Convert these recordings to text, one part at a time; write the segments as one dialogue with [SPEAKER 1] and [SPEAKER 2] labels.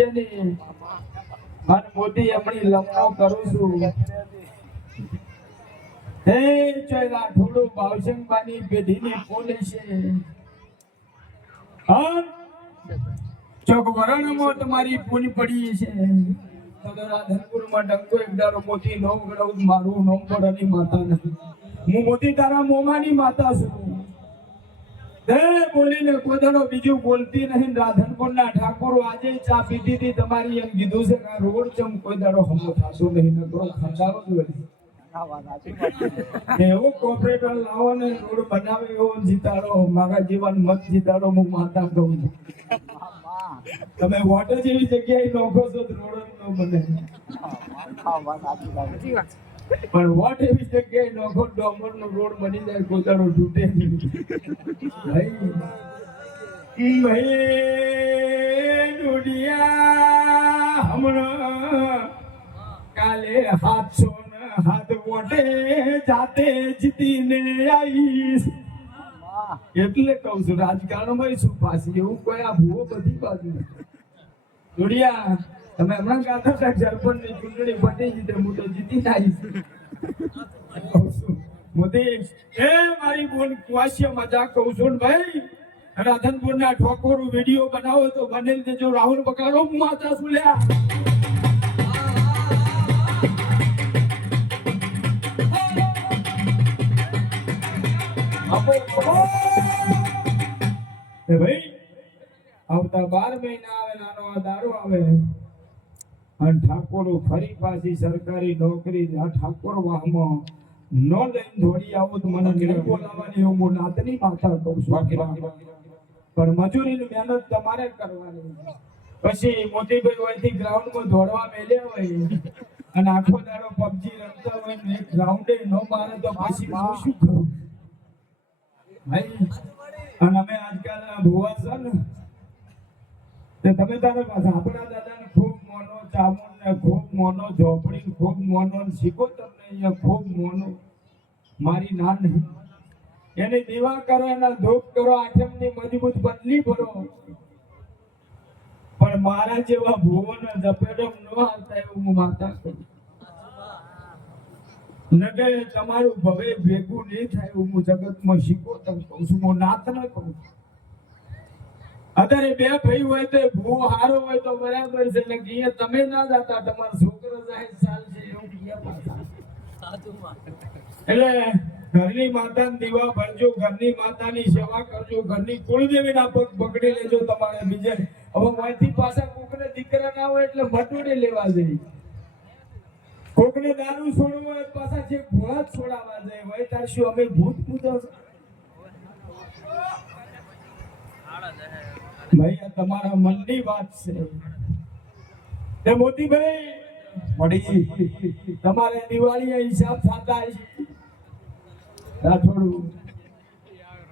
[SPEAKER 1] છે ને? અને મોદી એમની લમણો કરું છું. હે ચોયલા ઠોડો ભાવશંકબાની પેઢીની પોલે છે. હા? ચોક વરણમાં તમારી પૂન પડી છે. તો રાધનપુરમાં ડંકો એક ડારો મોતી નવ ગળાવું મારું નોમ પડવાની માતા નથી. હું મોતી તારા મોમાની માતા છું. હે બોલીને કોઈ બીજું બોલતી નહીં. રાધનપુરના ઠાકોર આજે ચા પીધી હતી. તમારી એમ કીધું છે કે રોડ ચમ કોઈ હમો થતો નહીં. નકરો ખંડારો જ હોય એવો કોપરેટર લાવો ને રોડ બનાવે એવો જીતાડો. મારા જીવન મત જીતાડો હું માતા કહું છું. તમે વોટર જેવી જગ્યાએ નોખો છો રોડ નો ન બને. પણ વોટ એવી જગ્યાએ નોખો ડોમર નો રોડ બની જાય કોદાડો તૂટે ભાઈ ડુડિયા હમણાં હાથ વોટે જાતે જીતીને આવીશ એટલે કહું છું રાજકારણમાં શું પાછી એવું કોઈ આ ભૂવો બધી બાજુ જોડિયા તમે હમણાં ગાતા હતા ઝરપણની ચૂંટણી પતી ગઈ હું તો જીતી છું. મોદી, એ મારી બોન કુવાસીય મજાક કહું છું ને ભાઈ, રાધનપુરના ઠોકોરો વીડિયો બનાવો તો બનેલ દેજો. રાહુલ બકારો માતા લ્યા. ભાઈ, આવતા બાર મહિના આવે, નાનો આ દારૂ આવે. અને ઠાકોરો ફરી પાછી સરકારી નોકરી આ ઠાકોર વાહમાં ન લઈને દોડી આવો તો મને નહીં બોલાવવાની એવું હું નાતની માથા કહું છું. પણ મજૂરીની મહેનત તમારે કરવાની. પછી મોતીભાઈ હોયથી ગ્રાઉન્ડમાં દોડવા મેલ્યા હોય અને આખો દાડો પબજી રમતા હોય ને ગ્રાઉન્ડે ન મારે તો પછી હું શું કરું? ભાઈ અને અમે આજકાલના ભુવા છે ને તે તમે તારે પાછા આપણા મોનો પણ મારા જેવા ભુવન ન આવતા એવું માતા કરું તમારું ભવે ભેગું નહીં થાય એવું હું જગતમાં શીખો તમે કહું છું. હું નાત ન કહું અત્યારે બે ભાઈ હોય તો ભૂ હારો હોય તો બરાબર છે, એટલે કે તમે ના જાતા, તમારો છોકરો જાય ચાલશે એવું એટલે ઘરની માતા દીવા ભરજો, ઘરની માતાની સેવા કરજો, ઘરની કુળદેવીના પગ પકડી લેજો તમારે બીજે. હવે માથી પાછા કોકને દીકરા ના હોય એટલે મટુડી લેવા જઈ. કોકને દારૂ છોડવું હોય પાછા જે ભોળા છોડાવા જાય, હોય તાર શું અમે ભૂત પૂજા? ભાઈ તમારા મનની વાત છે. એ મોતીભાઈ મળી તમારે દિવાળી હિસાબ થતા રાઠોડું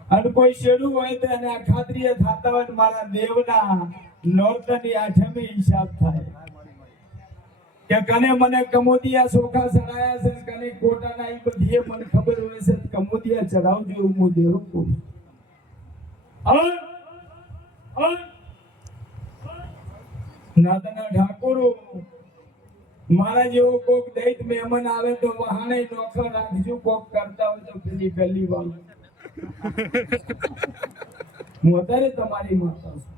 [SPEAKER 1] અને કોઈ શેડું હોય તો એને ખાતરીએ થતા હોય મારા દેવના નોર્તની આઠમી હિસાબ થાય. કે કને મને કમોદિયા સોખા ચડાયા છે કને કોટાના એ બધી મને ખબર હોય છે કમોદિયા ચડાવજો હું દેવ કહું હવે નાતના ઠાકોરો, મારા જેવો કોક દૈત મહેમાન આવે તો વહાણે નોખો રાખજો, કોક કરતા હોય તો પેલી ગલી વાળું. હું અત્યારે તમારી માતા છું.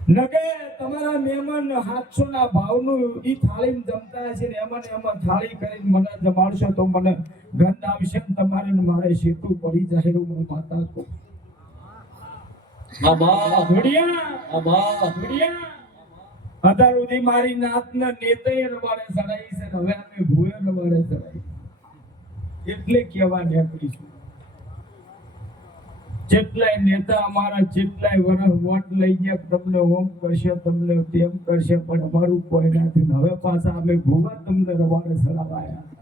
[SPEAKER 1] નકે તમારા મહેમાન હાથસો ના ભાવનું ઈ થાળી જમતા હશે ને એમાં એમાં થાળી કરીને મને જમાડશો તો મને ગંધ આવશે તમારે મારે સેતુ પડી જાય હું માતા કહું અત્યાર સુધી જેટલાય નેતા અમારા જેટલાય વરસ વોટ લઈ ગયા, તમને ઓમ કરશે, તમને તેમ કરશે, પણ અમારું કોઈ નથી. હવે પાછા અમે ભૂવા તમને રવાડે ચડાવાયા.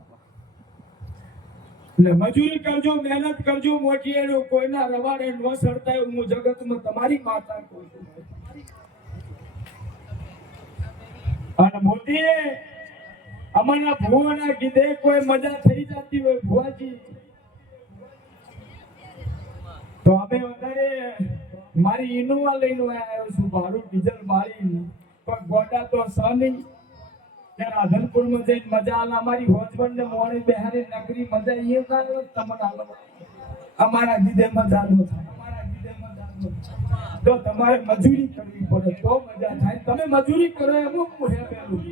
[SPEAKER 1] એટલે મજૂરી કરજો, મહેનત કરજો, મોટી એનું, કોઈના રવાડે ન સડતા એવું હું જગતમાં તમારી માતા કહું છું. અને મોદીએ અમારા ભુવાના કીધે કોઈ મજા થઈ જતી હોય ભુવાજી. તો અમે વધારે મારી ઇનોવા લઈને આવ્યો છું, ભાડું ડીઝલ મારી પણ તો સ નહીં રાધનપુરમાં જઈને મજા આલે. અમારી હોજવણ ને મોણી બેહારી નગરી મજા એ કાંઈ તમને આલો. અમારા લીધે મજા થાય. તો તમારે મજૂરી કરવી પડે તો મજા થાય. તમે મજૂરી કરો એમ હું હે પેલું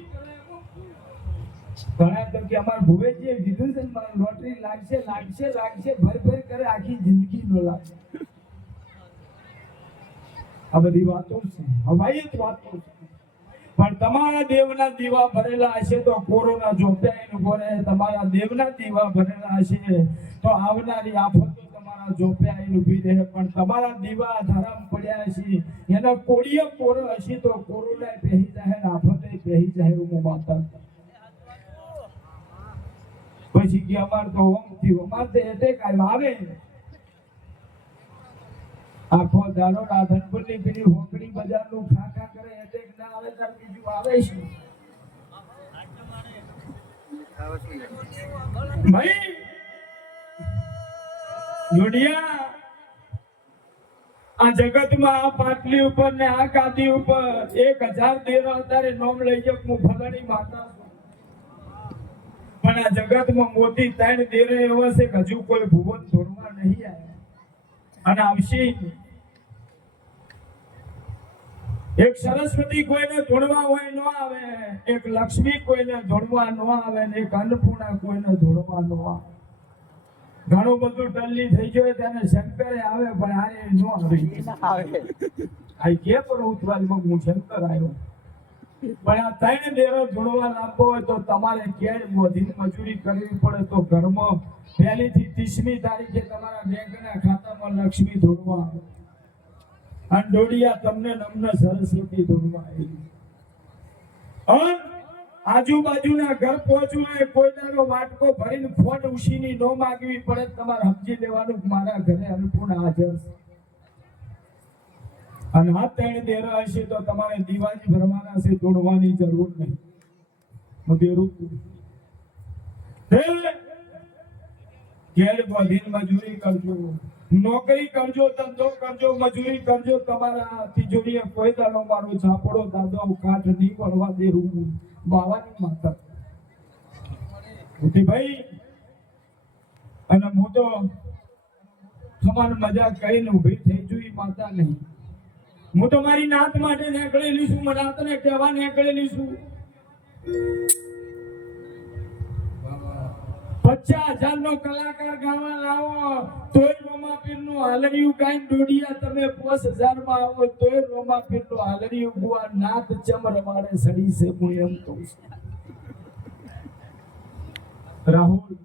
[SPEAKER 1] ઘણા તો કે અમારા ભુવેજીએ કીધું છે ને, મારે લોટરી લાગશે લાગશે લાગશે. ભર ભર કરે આખી જિંદગી નો લાગે. આ બધી વાતો છે. હવાઈ જ વાતો છે. પણ તમારા દેવના દીવા ભરેલા હશે તો કોરોના જોપ્યા ભરે, તમારા દેવના દીવા ભરેલા હશે તો આવનારી આફતો એનું કોળીએ કોરો હશે તો કોરોના પહેરી જાય આફતે પહેરી જાય પછી ગયા અમાર તો ઓમ થયું, અમાર આવે આખો દાડો રાધનપુરની પેલી હોકડી બજારનું ખા ખા કરે એટેક ના આવે, તાર બીજું આવે છે ભાઈ, જોડિયા, આ જગતમાં આ પાટલી ઉપર ને આ ગાદી ઉપર એક હજાર દેવા તારે નોમ લઈ જાવ હું ફલાણી માતા પણ આ જગતમાં મોટી ત્રણ દેરે એવો છે હજુ કોઈ ભુવન ધોરવા નહીં આવે અને આવશે નહીં. એક સરસ્વતી કોઈને જોડવા હોય ન આવે એક લક્ષ્મી કોઈને જોડવા ન આવે ને એક અન્નપૂર્ણા કોઈને જોડવા ન આવે. ઘણું બધું ટલ્લી થઈ ગયું તેને શંકરે આવે પણ આ એ ન આવે. આ કે પણ ઉતવાલમાં હું શંકર આવ્યો? પણ આ ત્રણ દેરો જોડવા લાગતો હોય તો તમારે કેર મોદી મજૂરી કરવી પડે તો ઘરમાં પહેલી થી ત્રીસમી તારીખે તમારા બેંકના ખાતામાં લક્ષ્મી જોડવા આવે. અને ડોડિયા તમને ને સરસ્વતી ધૂનમાં આવી આજુબાજુના ઘર પહોંચવું કોઈ દાડો વાટકો ભરીને ફોટ ઉશીની નો માગવી પડે તમારે સમજી લેવાનું મારા ઘરે અન્નપૂર્ણ હાજર અને આ ત્રણ દેરા હશે તો તમારે દિવાળી ભરવાના છે, તોડવાની જરૂર નહીં. હું દેરું ઘેર બધીને મજૂરી કરજો. નોકરી કરજો, ધંધો કરજો, મજૂરી કરજો તમારા તિજોરીએ કોઈ દાડો મારો ઝાપડો દાદો કાઠ નહીં પડવા દેવું બાવાની માતા. ભાઈ અને હું તો સમાન મજા કહીને ઊભી થઈ જોઈ માતા નહીં. હું તો મારી નાત માટે નીકળેલી છું, મને નાતને કહેવા નીકળેલી છું. પચાસ હજાર કલાકાર ગાવા લાવો, તોય રોમાપીરનું હાલરિયું ગાઈને ડોડિયા તમે પોસ હજારમાં આવો, તોય રોમાપીરનું હાલરિયું ગુવા નાથ ચમર મારે સડી છે, હું એમ કહું છું. રાહુલ.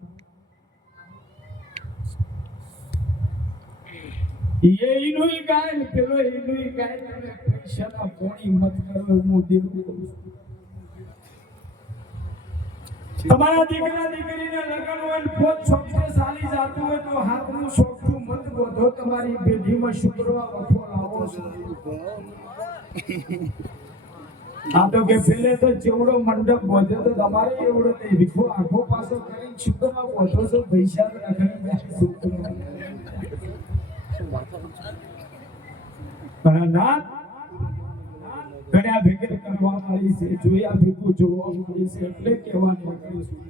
[SPEAKER 1] ये इनुई ગાય पेलो इनुई ઈનુઈ ગાય पैसा ना कोणी મત करो मु છું. તમારા દીકરા દીકરીને લગ્ન હોય ને પોત છોકરે સાલી જાતું હોય તો હાથનું સોખું મત બોધો. તમારી પેઢીમાં શુક્રવાર બપોર આવો આ તો કે પેલે તો જેવડો મંડપ બોધે તો તમારે એવડો નહીં. વિખો આખો પાસો કરીને શુક્રમાં બોધો છો પૈસા રાખી જાય શુક્રમાં પણ ના ઘણા ભેગર કરવા મળી છે જોયા ભેગું જોવા મળી છે એટલે કહેવાનું કરીશું